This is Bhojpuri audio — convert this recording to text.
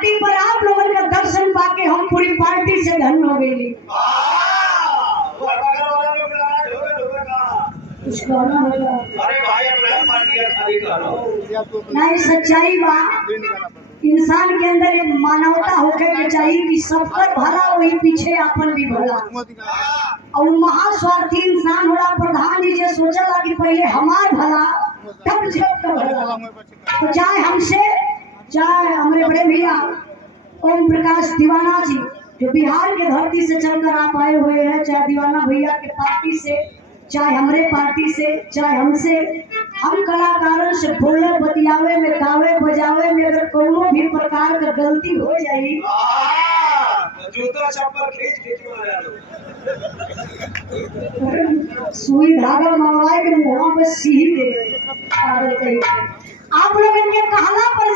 धरती पर आप लोगों का दर्शन पाके हम पूरी पार्टी से धन्य हो गई। कुछ कहना होगा? अरे भाई नहीं, सच्चाई बात इंसान के अंदर एक मानवता होके के चाहिए कि सबका भला वही पीछे अपन भी भला। और महास्वार्थी इंसान होला प्रधान जी जे सोचला कि पहले हमार भला तब सबका भला। तो चाहे हमसे, चाहे हमारे बड़े भैया ओम प्रकाश दीवाना जी जो बिहार के धरती से चलकर आप आए हुए हैं, चाहे दीवाना भैया के पार्टी से, चाहे हमारे पार्टी से, चाहे हमसे, हम कलाकारों से बोले बतियावे में, गावे बजावे में अगर कोनो भी प्रकार का गलती हो जाए जूता चप्पल खींच सुई धागा मंगवाए के मुँह पे सीही दे। आप लोग इनके कहला पर